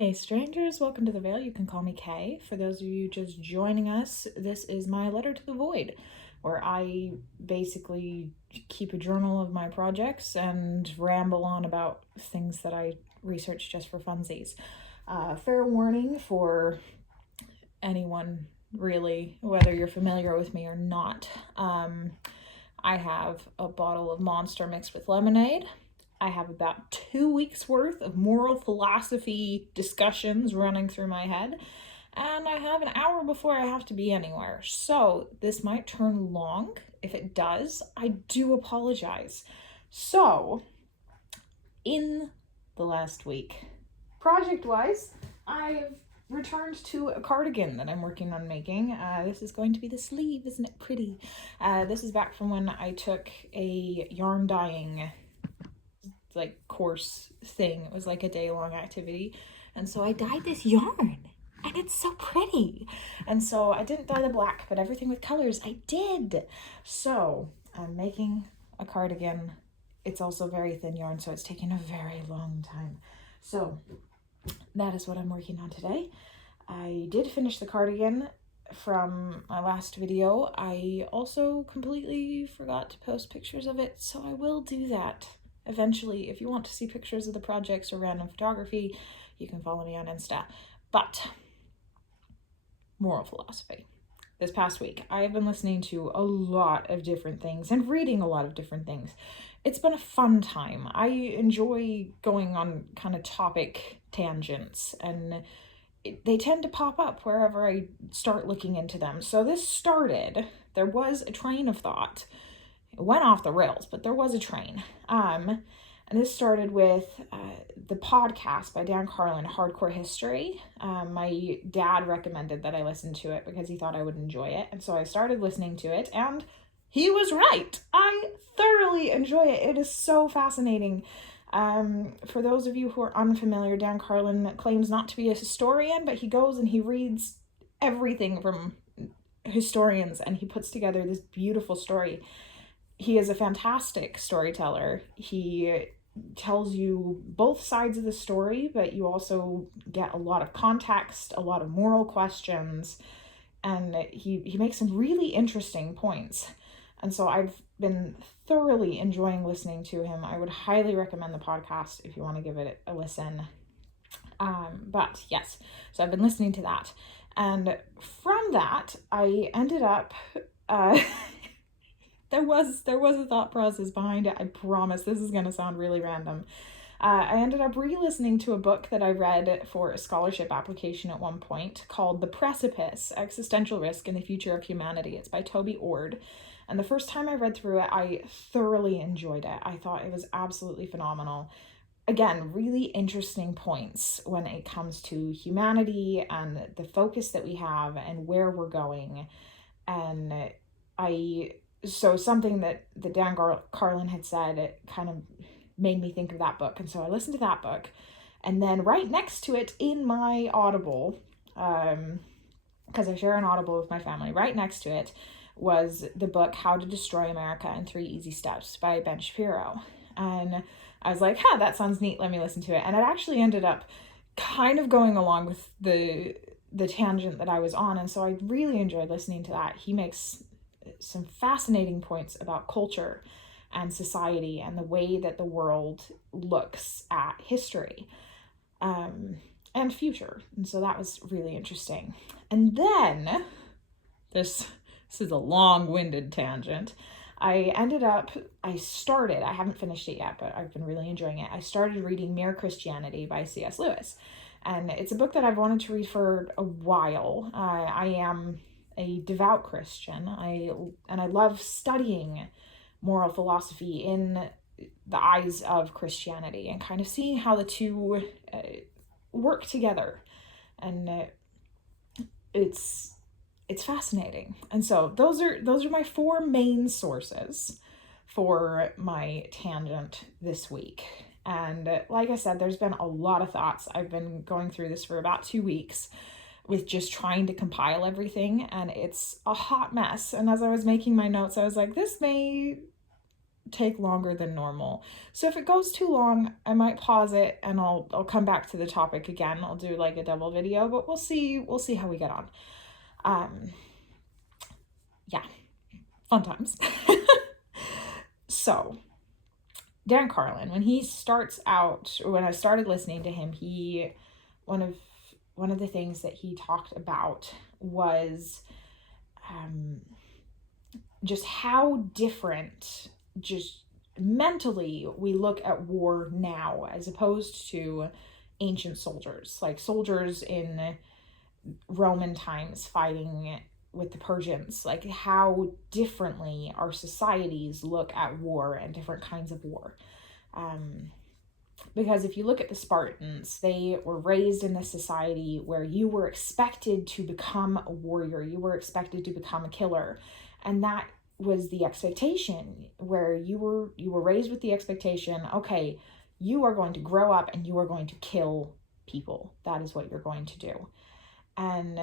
Hey strangers, welcome to the Veil. You can call me Kay. For those of you just joining us, this is my letter to the void, where I basically keep a journal of my projects and ramble on about things that I research just for funsies. Fair warning for anyone, really, whether you're familiar with me or not. I have a bottle of Monster mixed with lemonade. I have about 2 weeks worth of moral philosophy discussions running through my head, and I have an hour before I have to be anywhere. So this might turn long. If it does, I do apologize. So, in the last week, project-wise, I've returned to a cardigan that I'm working on making. This is going to be the sleeve, isn't it pretty? This is back from when I took a yarn dyeing course thing. It was like a day-long activity, and so I dyed this yarn, and it's so pretty. And so I didn't dye the black, but everything with colors I did. So I'm making a cardigan. It's also very thin yarn, so it's taken a very long time. So that is what I'm working on today. I did finish the cardigan from my last video. I also completely forgot to post pictures of it, so I will do that eventually. If you want to see pictures of the projects or random photography, you can follow me on Insta. But moral philosophy. This past week, I have been listening to a lot of different things and reading a lot of different things. It's been a fun time. I enjoy going on kind of topic tangents, and they tend to pop up wherever I start looking into them. So this started, there was a train of thought. It went off the rails, but there was a train. And this started with the podcast by Dan Carlin, Hardcore History. My dad recommended that I listen to it because he thought I would enjoy it. And so I started listening to it, and he was right. I thoroughly enjoy it. It is so fascinating. For those of you who are unfamiliar, Dan Carlin claims not to be a historian, but he goes and he reads everything from historians, and he puts together this beautiful story. He is a fantastic storyteller. He tells you both sides of the story, but you also get a lot of context, a lot of moral questions, and he makes some really interesting points. And so I've been thoroughly enjoying listening to him. I would highly recommend the podcast if you want to give it a listen. But yes, so I've been listening to that. And from that, I ended up... There was a thought process behind it. I promise this is going to sound really random. I ended up re-listening to a book that I read for a scholarship application at one point called The Precipice, Existential Risk in the Future of Humanity. It's by Toby. And the first time I read through it, I thoroughly enjoyed it. I thought it was absolutely phenomenal. Again, really interesting points when it comes to humanity and the focus that we have and where we're going. And so something that Dan Carlin had said, it kind of made me think of that book. And so I listened to that book. And then right next to it in my Audible, because I share an Audible with my family, right next to it was the book How to Destroy America in 3 Easy Steps by Ben Shapiro. And I was like, that sounds neat. Let me listen to it. And it actually ended up kind of going along with the tangent that I was on. And so I really enjoyed listening to that. He makes some fascinating points about culture and society and the way that the world looks at history and future. And so that was really interesting. And then this is a long-winded tangent. I haven't finished it yet, but I've been really enjoying it. I started reading Mere Christianity by C.S. Lewis. And it's a book that I've wanted to read for a while. I am a devout Christian. I love studying moral philosophy in the eyes of Christianity and kind of seeing how the two work together. And it's fascinating. And so those are my 4 main sources for my tangent this week. And like I said, there's been a lot of thoughts. I've been going through this for about 2 weeks with just trying to compile everything, and it's a hot mess. And as I was making my notes, I was like, this may take longer than normal. So if it goes too long, I might pause it and I'll come back to the topic again. I'll do like a double video, but we'll see how we get on. Yeah, fun times. So Dan Carlin, when he starts out, or when I started listening to him, one of the things that he talked about was just how different, just mentally, we look at war now as opposed to ancient soldiers, like soldiers in Roman times fighting with the Persians, like how differently our societies look at war and different kinds of war. Because if you look at the Spartans, they were raised in this society where you were expected to become a warrior, you were expected to become a killer, and that was the expectation, where you were raised with the expectation, okay, you are going to grow up and you are going to kill people. That is what you're going to do. And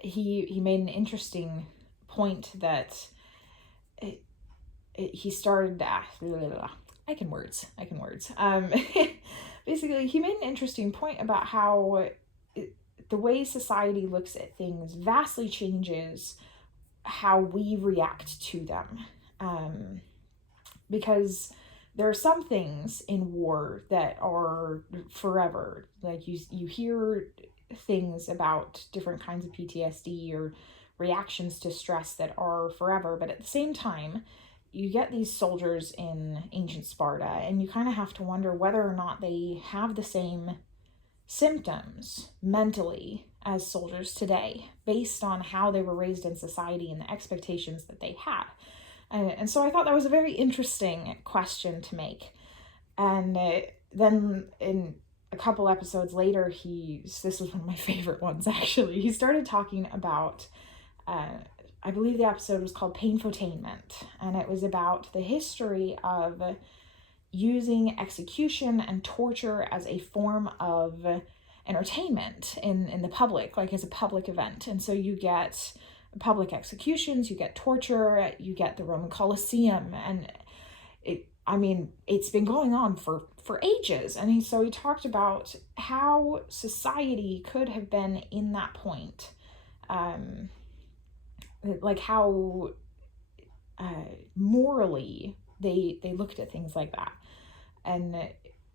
he made an interesting point that he started, I can words. Basically, he made an interesting point about how the way society looks at things vastly changes how we react to them. Because there are some things in war that are forever. Like you hear things about different kinds of PTSD or reactions to stress that are forever, but at the same time, you get these soldiers in ancient Sparta, and you kind of have to wonder whether or not they have the same symptoms mentally as soldiers today, based on how they were raised in society and the expectations that they had. And so I thought that was a very interesting question to make. And then in a couple episodes later, this was one of my favorite ones actually, he started talking about, I believe the episode was called Painfotainment, and it was about the history of using execution and torture as a form of entertainment in the public, like as a public event. And so you get public executions, you get torture, you get the Roman Colosseum, and it's been going on for ages. And so he talked about how society could have been in that point, like how morally they looked at things like that. And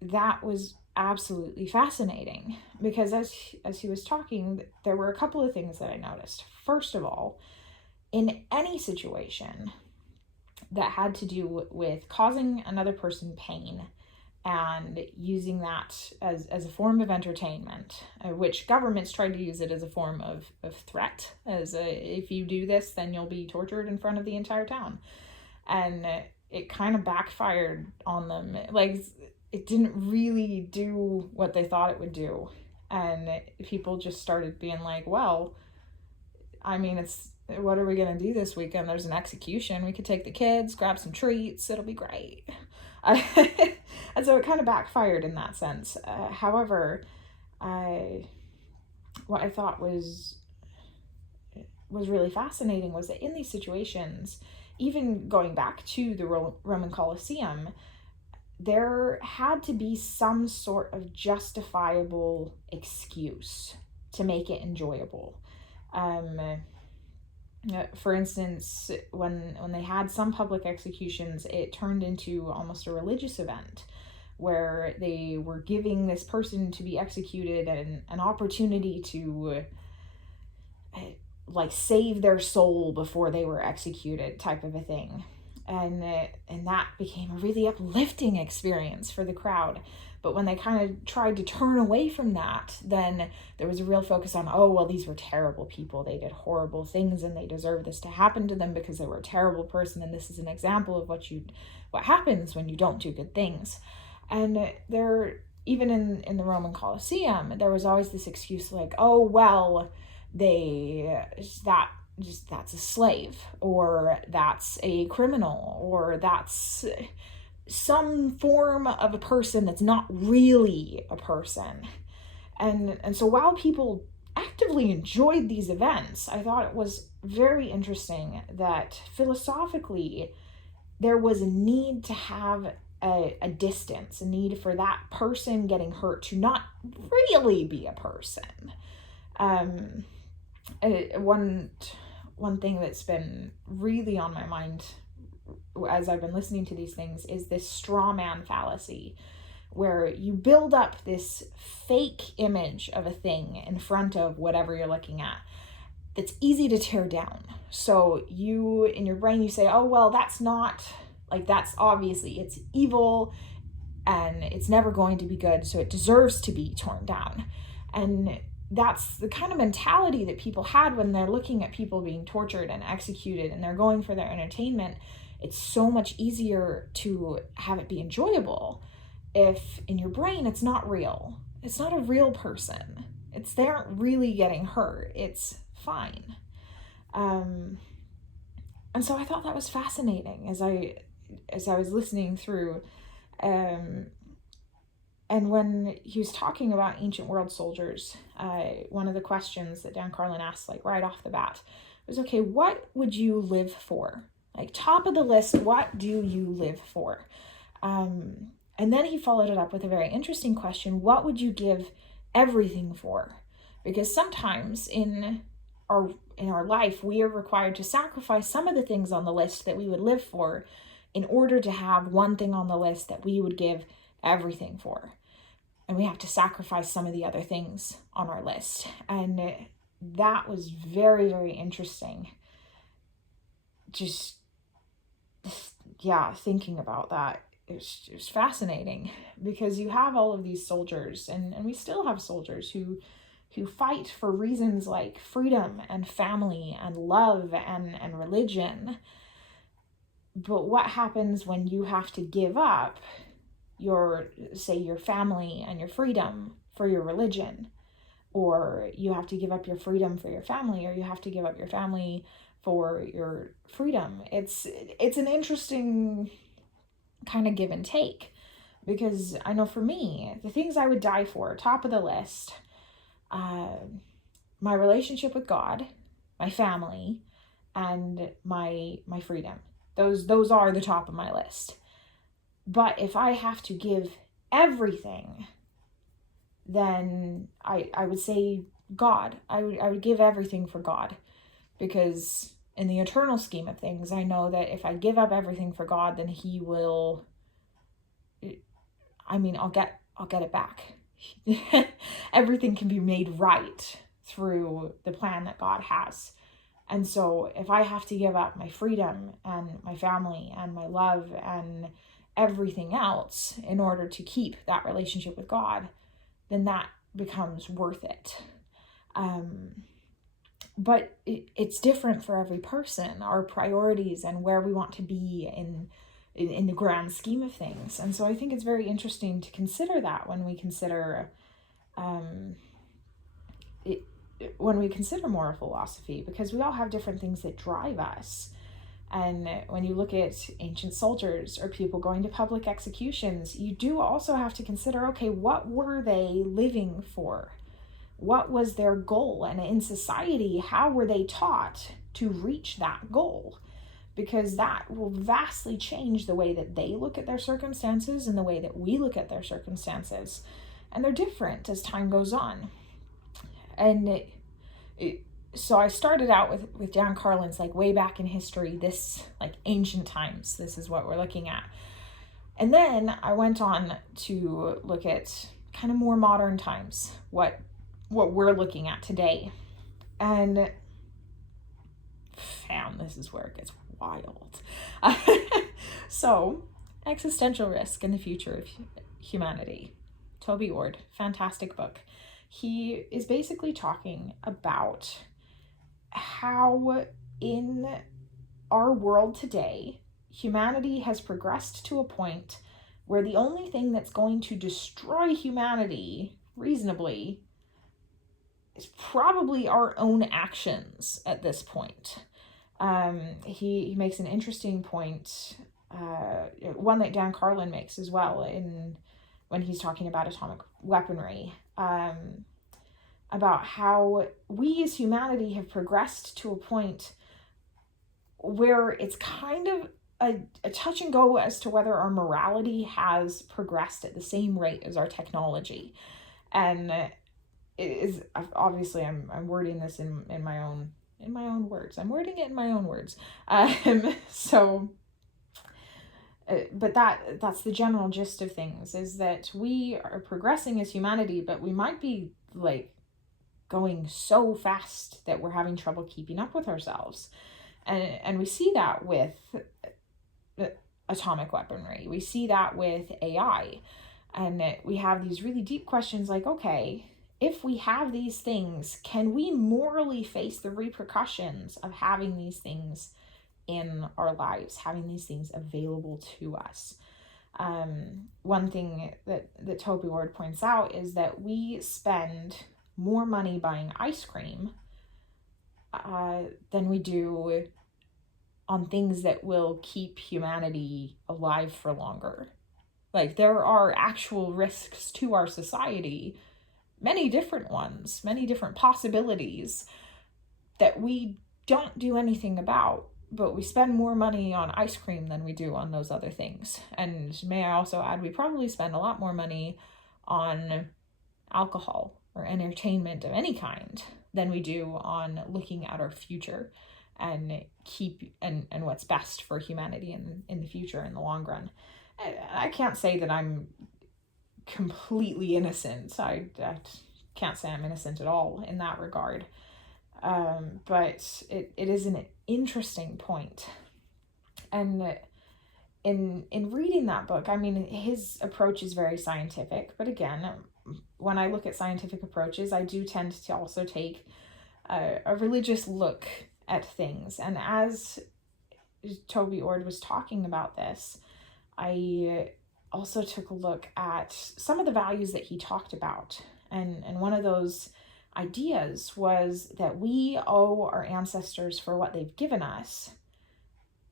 that was absolutely fascinating, because as he was talking, there were a couple of things that I noticed. First of all, in any situation that had to do with causing another person pain and using that as a form of entertainment, which governments tried to use it as a form of threat, if you do this, then you'll be tortured in front of the entire town. And it kind of backfired on them. Like, it didn't really do what they thought it would do. And people just started being like, well, what are we going to do this weekend? There's an execution. We could take the kids, grab some treats. It'll be great. And so it kind of backfired in that sense. However, what I thought was really fascinating was that in these situations, even going back to the Roman Colosseum, there had to be some sort of justifiable excuse to make it enjoyable. For instance, when they had some public executions, it turned into almost a religious event, where they were giving this person to be executed an opportunity to like save their soul before they were executed, type of a thing. And that became a really uplifting experience for the crowd. But when they kind of tried to turn away from that, then there was a real focus on, oh, well, these were terrible people. They did horrible things and they deserve this to happen to them because they were a terrible person. And this is an example of what happens when you don't do good things. And even in the Roman Colosseum, there was always this excuse like, oh, well, that's a slave, or that's a criminal, or that's some form of a person that's not really a person. And so while people actively enjoyed these events, I thought it was very interesting that philosophically there was a need to have a distance, a need for that person getting hurt to not really be a person. One thing that's been really on my mind as I've been listening to these things is this straw man fallacy, where you build up this fake image of a thing in front of whatever you're looking at that's easy to tear down. So you, in your brain, you say, oh, well, that's not, like, that's obviously, it's evil and it's never going to be good, so it deserves to be torn down. And that's the kind of mentality that people had when they're looking at people being tortured and executed and they're going for their entertainment. It's so much easier to have it be enjoyable if in your brain it's not real. It's not a real person. They aren't really getting hurt. It's fine. And so I thought that was fascinating as I was listening through. And when he was talking about ancient world soldiers, one of the questions that Dan Carlin asked, like right off the bat, was, okay, what would you live for? Like, top of the list, what do you live for? And then he followed it up with a very interesting question. What would you give everything for? Because sometimes in our life, we are required to sacrifice some of the things on the list that we would live for in order to have one thing on the list that we would give everything for. And we have to sacrifice some of the other things on our list. And that was very, very interesting. Just, yeah, thinking about that. It was fascinating, because you have all of these soldiers, and we still have soldiers who fight for reasons like freedom and family and love and religion. But what happens when you have to give up your family and your freedom for your religion? Or you have to give up your freedom for your family, or you have to give up your family for your freedom. It's an interesting kind of give and take, because I know for me, the things I would die for, top of the list, my relationship with God, my family, and my freedom. Those are the top of my list. But if I have to give everything, then I would say God. I would give everything for God, because in the eternal scheme of things, I know that if I give up everything for God, then he will, I'll get it back. Everything can be made right through the plan that God has. And so if I have to give up my freedom and my family and my love and everything else in order to keep that relationship with God, then that becomes worth it. But it's different for every person, our priorities and where we want to be in the grand scheme of things. And so I think it's very interesting to consider that when we consider moral philosophy, because we all have different things that drive us. And when you look at ancient soldiers or people going to public executions, you do also have to consider, okay, what were they living for? What was their goal? And in society, how were they taught to reach that goal? Because that will vastly change the way that they look at their circumstances and the way that we look at their circumstances. And they're different as time goes on. And so I started out with Dan Carlin's, like, way back in history, this, like, ancient times. This is what we're looking at. And then I went on to look at kind of more modern times, what we're looking at today. And this is where it gets wild. So, Existential Risk in the Future of Humanity. Toby, fantastic book. He is basically talking about how in our world today, humanity has progressed to a point where the only thing that's going to destroy humanity reasonably is probably our own actions at this point. He makes an interesting point, one that Dan Carlin makes as well, when he's talking about atomic weaponry, about how we as humanity have progressed to a point where it's kind of a touch and go as to whether our morality has progressed at the same rate as our technology. And it is, obviously I'm wording this in my own words. I'm wording it in my own words. But that's the general gist of things, is that we are progressing as humanity, but we might be like going so fast that we're having trouble keeping up with ourselves. And we see that with atomic weaponry. We see that with AI. And we have these really deep questions like, okay, if we have these things, can we morally face the repercussions of having these things in our lives, having these things available to us? One thing that Toby Ward points out is that we spend more money buying ice cream than we do on things that will keep humanity alive for longer. Like, there are actual risks to our society, many different ones, many different possibilities that we don't do anything about, but we spend more money on ice cream than we do on those other things. And may I also add, we probably spend a lot more money on alcohol or entertainment of any kind than we do on looking at our future and what's best for humanity in the future, in the long run. I can't say that I'm completely innocent. I can't say I'm innocent at all in that regard. But it is an interesting point. And in reading that book, I mean, his approach is very scientific, but again, when I look at scientific approaches, I do tend to also take a religious look at things. And as Toby Ord was talking about this, I also took a look at some of the values that he talked about. And one of those ideas was that we owe our ancestors for what they've given us.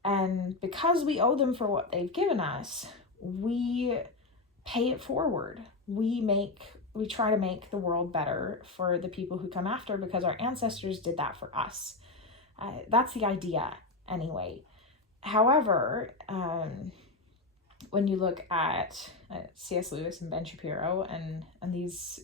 And because we owe them for what they've given us, we pay it forward. We try to make the world better for the people who come after, because our ancestors did that for us. That's the idea, anyway. However, when you look at C.S. Lewis and Ben Shapiro and these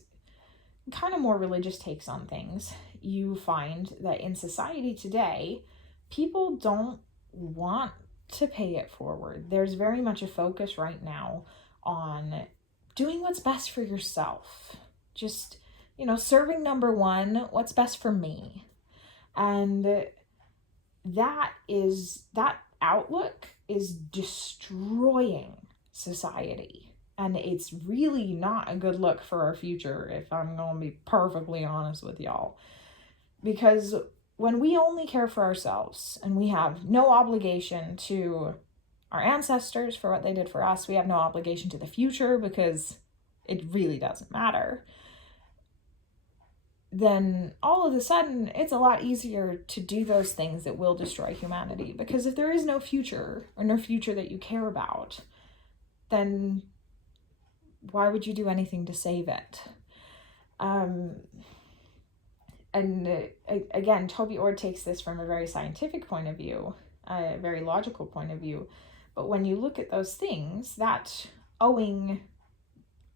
kind of more religious takes on things, you find that in society today, people don't want to pay it forward. There's very much a focus right now on doing what's best for yourself. Just, serving number one, what's best for me. And that outlook is destroying society. And it's really not a good look for our future, if I'm going to be perfectly honest with y'all. Because when we only care for ourselves and we have no obligation to our ancestors for what they did for us, we have no obligation to the future because it really doesn't matter, then all of a sudden it's a lot easier to do those things that will destroy humanity. Because if there is no future, or no future that you care about, then why would you do anything to save it? Again, Toby Ord takes this from a very scientific point of view, a very logical point of view. But when you look at those things, that owing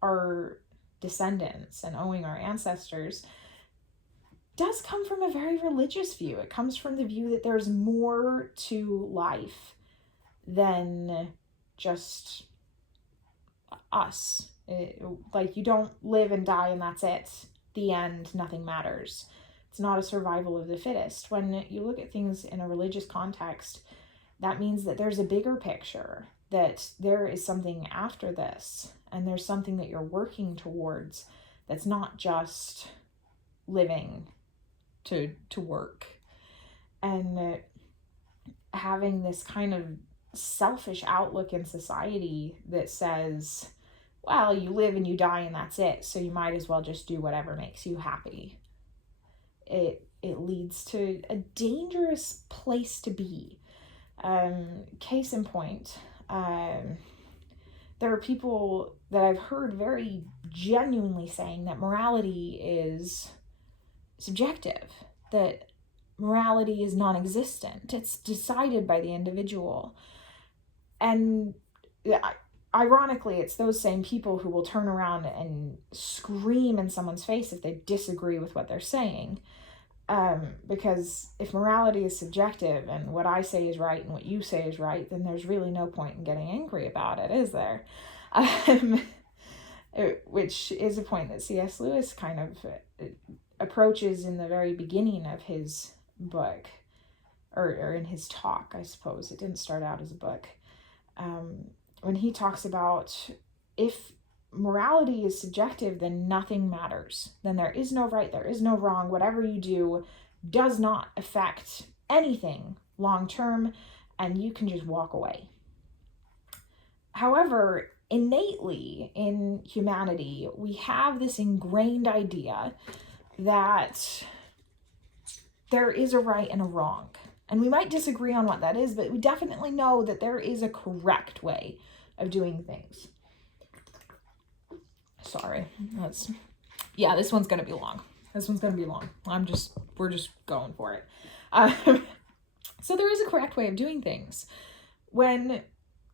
our descendants and owing our ancestors does come from a very religious view. It comes from the view that there's more to life than just us. Like, you don't live and die and that's it. The end, nothing matters. It's not a survival of the fittest. When you look at things in a religious context, that means that there's a bigger picture, that there is something after this, and there's something that you're working towards that's not just living to work. And having this kind of selfish outlook in society that says, well, you live and you die and that's it, so you might as well just do whatever makes you happy. It leads to a dangerous place to be. Case in point, there are people that I've heard very genuinely saying that morality is subjective, that morality is non-existent. It's decided by the individual. And ironically, it's those same people who will turn around and scream in someone's face if they disagree with what they're saying. Because if morality is subjective and what I say is right and what you say is right, then there's really no point in getting angry about it, is there? Which is a point that C.S. Lewis kind of approaches in the very beginning of his book, or in his talk, I suppose. It didn't start out as a book. When he talks about, if morality is subjective, then nothing matters. Then there is no right, there is no wrong. Whatever you do does not affect anything long term, and you can just walk away. However, innately in humanity, we have this ingrained idea that there is a right and a wrong. And we might disagree on what that is, but we definitely know that there is a correct way of doing things. Sorry, this one's gonna be long. We're just going for it. So there is a correct way of doing things. When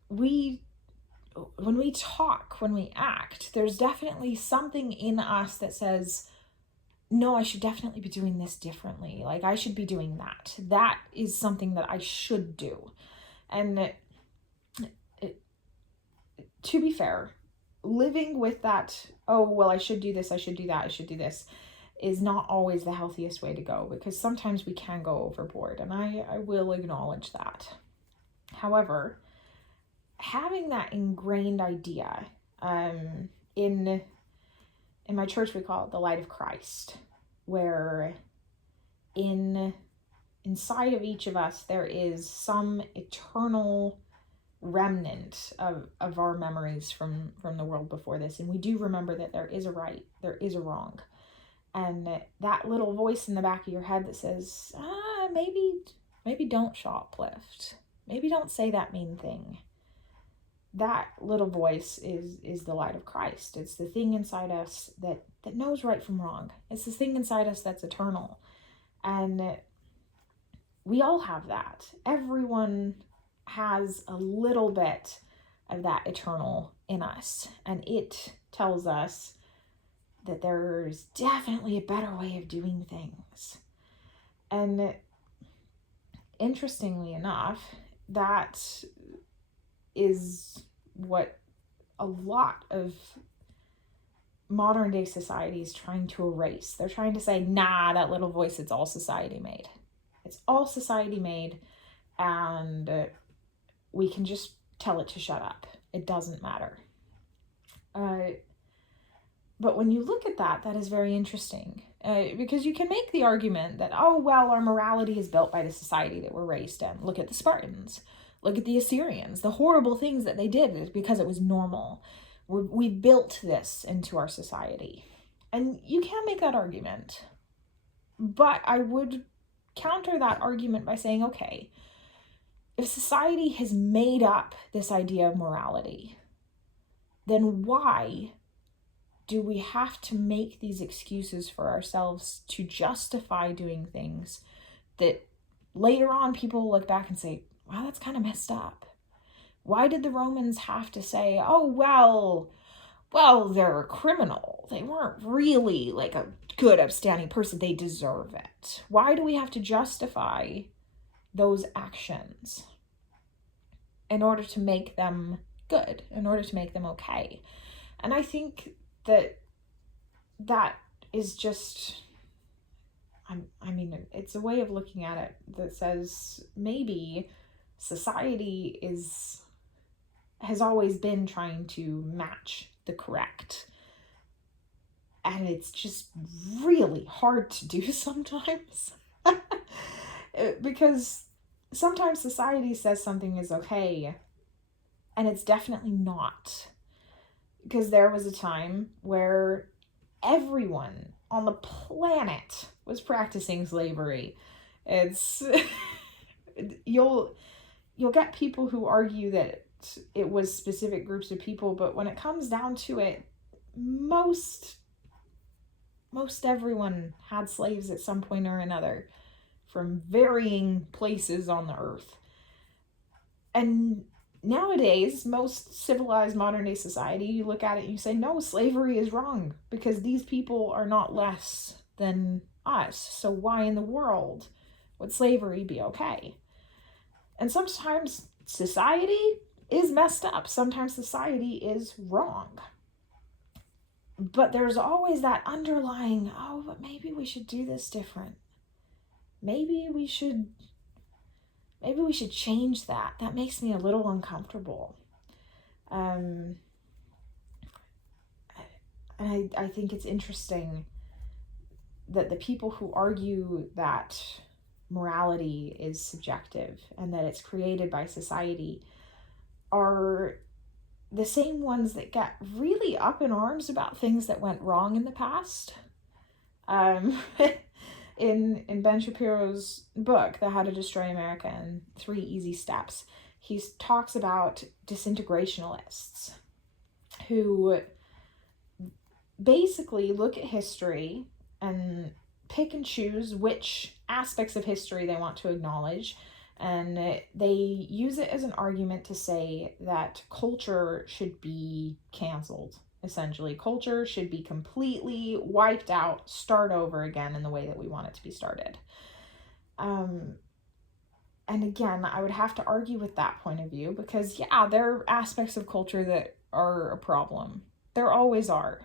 we talk, when we act, there's definitely something in us that says, no, I should definitely be doing this differently. Like, I should be doing that. That is something that I should do. And to be fair, living with that, oh, well, I should do this, I should do that, I should do this, is not always the healthiest way to go, because sometimes we can go overboard, and I will acknowledge that. However, having that ingrained idea, in my church we call it the light of Christ, where inside of each of us there is some eternal remnant of our memories from the world before this, and we do remember that there is a right, there is a wrong, and that little voice in the back of your head that says, maybe don't shoplift, maybe don't say that mean thing. That little voice is the light of Christ. It's the thing inside us that knows right from wrong. It's the thing inside us that's eternal. And we all have that. Everyone has a little bit of that eternal in us. And it tells us that there's definitely a better way of doing things. And interestingly enough, that is what a lot of modern day society is trying to erase. They're trying to say, nah, that little voice, it's all society made. It's all society made, and we can just tell it to shut up. It doesn't matter. But when you look at that is very interesting, because you can make the argument that, oh, well, our morality is built by the society that we're raised in. Look at the Spartans. Look at the Assyrians. The horrible things that they did is because it was normal. We built this into our society. And you can make that argument. But I would counter that argument by saying, okay, if society has made up this idea of morality, then why do we have to make these excuses for ourselves to justify doing things that later on people will look back and say, wow, that's kind of messed up? Why did the Romans have to say, oh, well, they're a criminal. They weren't really like a good, upstanding person. They deserve it. Why do we have to justify those actions in order to make them good, in order to make them okay? And I think that is just, I mean, it's a way of looking at it that says maybe society has always been trying to match the correct, and it's just really hard to do sometimes. Because sometimes society says something is okay, and it's definitely not. Because there was a time where everyone on the planet was practicing slavery. It's you'll get people who argue that it was specific groups of people, but when it comes down to it, most everyone had slaves at some point or another from varying places on the earth. And nowadays, most civilized modern day society, you look at it and you say, no, slavery is wrong because these people are not less than us. So why in the world would slavery be okay? And sometimes society is messed up. Sometimes society is wrong. But there's always that underlying, oh, but maybe we should do this different. Maybe we should change that. That makes me a little uncomfortable. And I think it's interesting that the people who argue that morality is subjective and that it's created by society are the same ones that get really up in arms about things that went wrong in the past. In Ben Shapiro's book, The How to Destroy America in 3 Easy Steps, he talks about disintegrationalists who basically look at history and pick and choose which aspects of history they want to acknowledge, and they use it as an argument to say that culture should be canceled. Essentially, culture should be completely wiped out, start over again in the way that we want it to be started. And again, I would have to argue with that point of view because, yeah, there are aspects of culture that are a problem. There always are.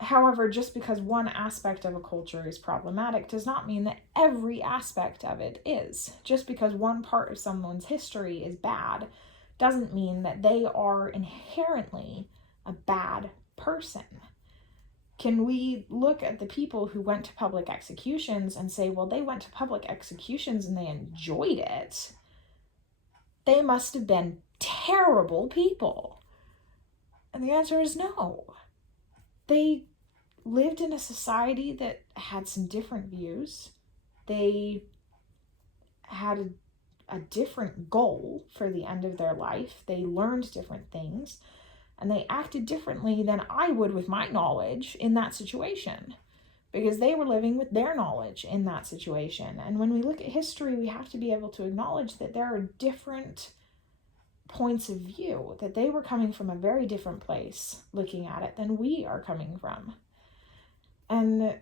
However, just because one aspect of a culture is problematic does not mean that every aspect of it is. Just because one part of someone's history is bad doesn't mean that they are inherently a bad person. Can we look at the people who went to public executions and say, well, they went to public executions and they enjoyed it? They must have been terrible people. And the answer is no. They lived in a society that had some different views. They had a different goal for the end of their life. They learned different things, and they acted differently than I would with my knowledge in that situation, because they were living with their knowledge in that situation. And when we look at history, we have to be able to acknowledge that there are different points of view, that they were coming from a very different place looking at it than we are coming from. And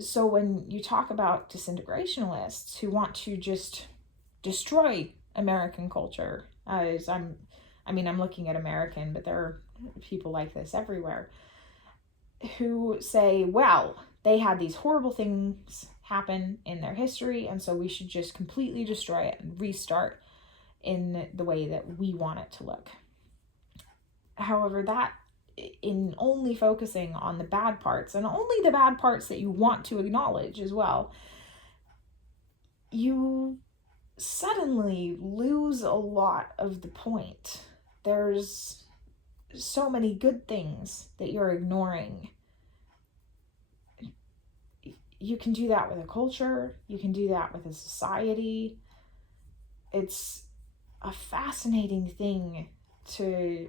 so when you talk about disintegrationalists who want to just destroy American culture, I'm looking at American, but there are people like this everywhere, who say, well, they had these horrible things happen in their history, and so we should just completely destroy it and restart in the way that we want it to look. However, that in only focusing on the bad parts, and only the bad parts that you want to acknowledge as well, you suddenly lose a lot of the point. There's so many good things that you're ignoring. You can do that with a culture. You can do that with a society. It's a fascinating thing to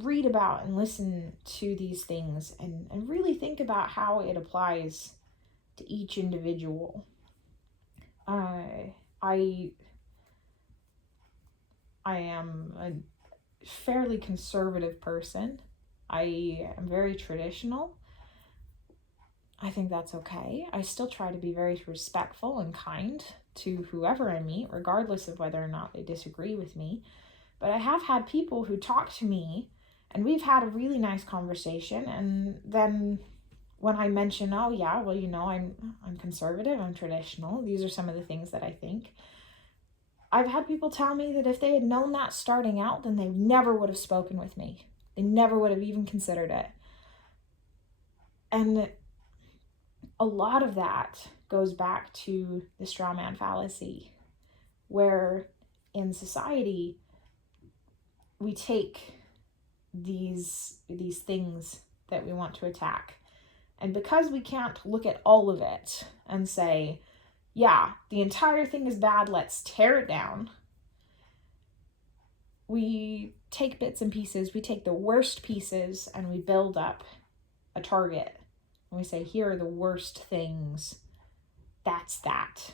read about and listen to these things and really think about how it applies to each individual. I am a fairly conservative person. I am very traditional. I think that's okay. I still try to be very respectful and kind to whoever I meet, regardless of whether or not they disagree with me. But I have had people who talk to me, and we've had a really nice conversation, and then when I mention, oh yeah, well, I'm conservative, I'm traditional, these are some of the things that I think, I've had people tell me that if they had known that starting out, then they never would have spoken with me. They never would have even considered it. And a lot of that goes back to the straw man fallacy, where in society, we take these things that we want to attack, and because we can't look at all of it and say, yeah, the entire thing is bad, let's tear it down, we take bits and pieces, we take the worst pieces, and we build up a target, and we say, here are the worst things, that's that.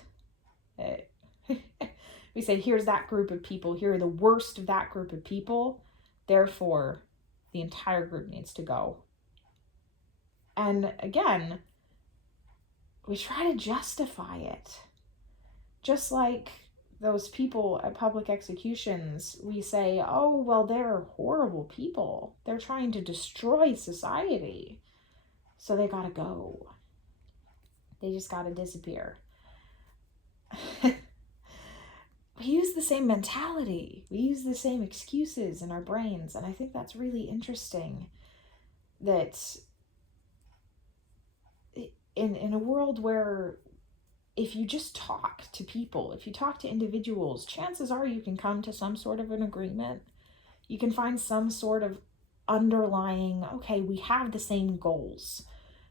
We say, here's that group of people, here are the worst of that group of people, therefore the entire group needs to go. And again, we try to justify it. Just like those people at public executions, we say, oh, well, they're horrible people. They're trying to destroy society. So they gotta go. They just gotta disappear. We use the same mentality. We use the same excuses in our brains. And I think that's really interesting that in a world where if you just talk to people, if you talk to individuals, chances are you can come to some sort of an agreement. You can find some sort of underlying, okay, we have the same goals.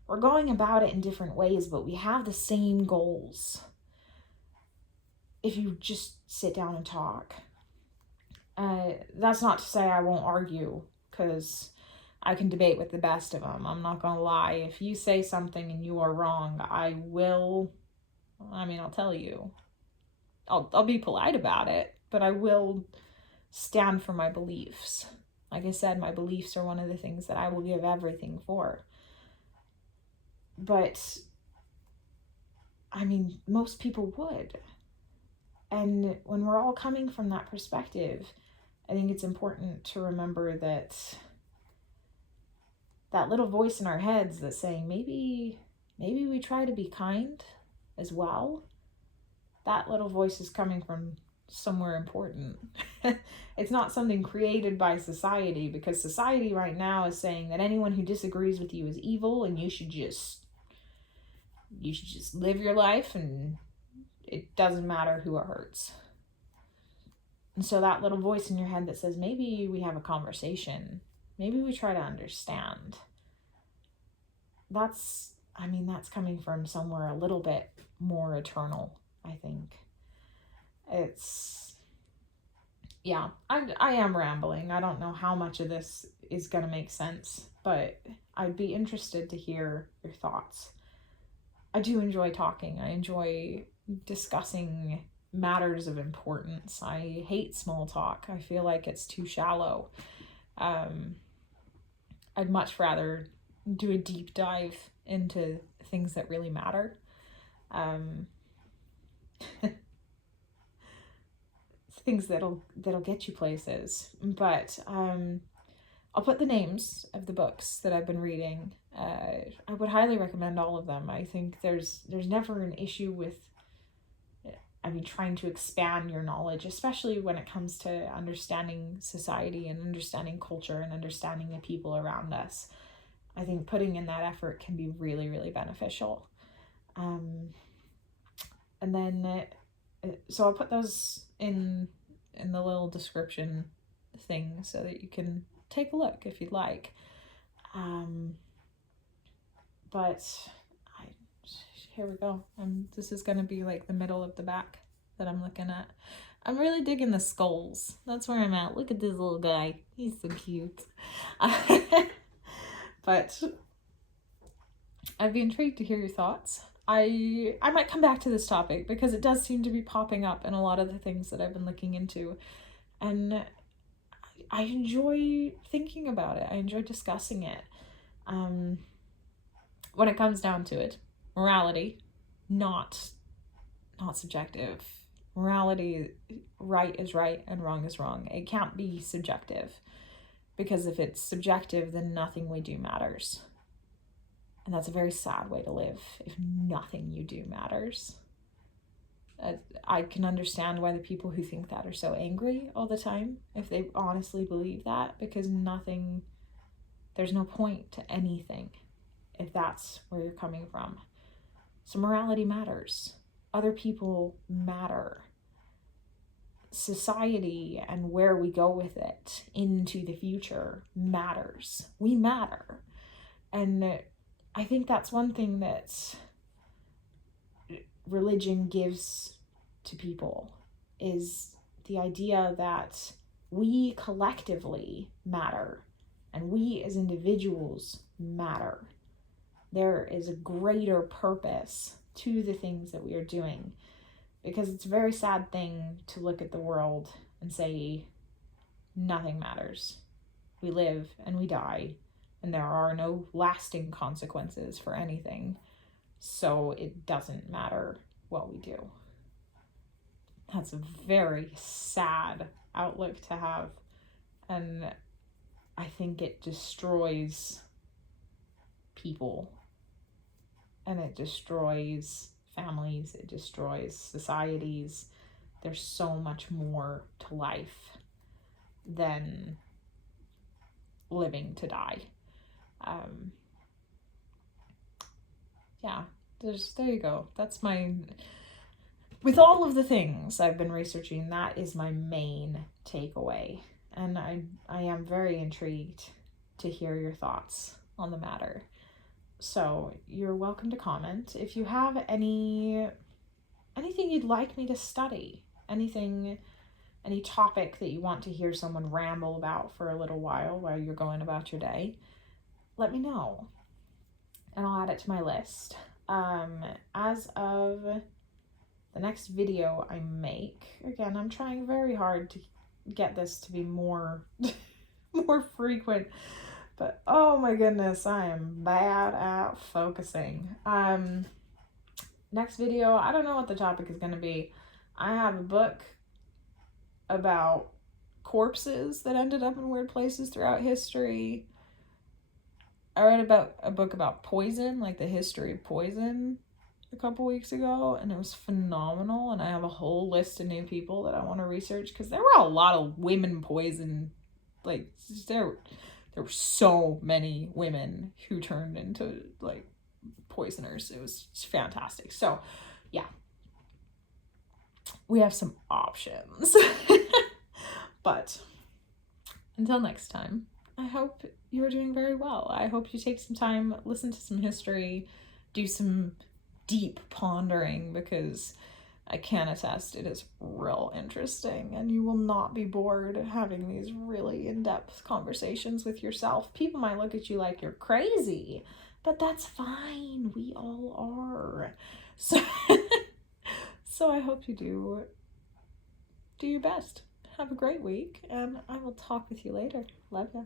We're going about it in different ways, but we have the same goals. If you just sit down and talk. That's not to say I won't argue, because I can debate with the best of them. I'm not going to lie. If you say something and you are wrong, I'll tell you. I'll be polite about it, but I will stand for my beliefs. Like I said, my beliefs are one of the things that I will give everything for. But, most people would. And when we're all coming from that perspective, I think it's important to remember that little voice in our heads that's saying, maybe we try to be kind as well. That little voice is coming from somewhere important. It's not something created by society, because society right now is saying that anyone who disagrees with you is evil and you should just live your life and it doesn't matter who it hurts. And so that little voice in your head that says, maybe we have a conversation, maybe we try to understand, that's coming from somewhere a little bit more eternal, I think. I am rambling. I don't know how much of this is going to make sense, but I'd be interested to hear your thoughts. I do enjoy talking. I enjoy discussing matters of importance. I hate small talk. I feel like it's too shallow. I'd much rather do a deep dive into things that really matter. Things that'll get you places. But I'll put the names of the books that I've been reading. I would highly recommend all of them. I think there's never an issue with trying to expand your knowledge, especially when it comes to understanding society and understanding culture and understanding the people around us. I think putting in that effort can be really, really beneficial. And then, so I'll put those in the little description thing so that you can take a look if you'd like. But here we go. This is going to be like the middle of the back that I'm looking at. I'm really digging the skulls. That's where I'm at. Look at this little guy. He's so cute. But I'd be intrigued to hear your thoughts. I might come back to this topic because it does seem to be popping up in a lot of the things that I've been looking into. And I enjoy thinking about it. I enjoy discussing it. When it comes down to it, morality, not subjective. Morality, right is right and wrong is wrong. It can't be subjective, because if it's subjective, then nothing we do matters. And that's a very sad way to live, if nothing you do matters. I can understand why the people who think that are so angry all the time, if they honestly believe that, because there's no point to anything if that's where you're coming from. So morality matters. Other people matter. Society and where we go with it into the future matters. We matter. And I think that's one thing that religion gives to people, is the idea that we collectively matter and we as individuals matter. There is a greater purpose to the things that we are doing. Because it's a very sad thing to look at the world and say, nothing matters. We live and we die, and there are no lasting consequences for anything. So it doesn't matter what we do. That's a very sad outlook to have. And I think it destroys people. And it destroys families. It destroys societies. There's so much more to life than living to die. Yeah, there you go. That's with all of the things I've been researching, that is my main takeaway. And I am very intrigued to hear your thoughts on the matter. So you're welcome to comment. If you have anything you'd like me to study, any topic that you want to hear someone ramble about for a little while you're going about your day, let me know. And I'll add it to my list. As of the next video I make, again, I'm trying very hard to get this to be more frequent, but oh my goodness, I am bad at focusing. Next video, I don't know what the topic is going to be. I have a book about corpses that ended up in weird places throughout history. I read a book about poison, like the history of poison, a couple weeks ago, and it was phenomenal. And I have a whole list of new people that I want to research, because there were a lot of women poison. Like, there were so many women who turned into like poisoners. It was fantastic. So yeah, we have some options. But until next time, I hope you're doing very well. I hope you take some time, listen to some history, do some deep pondering, because I can attest it is real interesting, and you will not be bored having these really in-depth conversations with yourself. People might look at you like you're crazy, but that's fine. We all are. So, so I hope you do your best. Have a great week, and I will talk with you later. Love ya.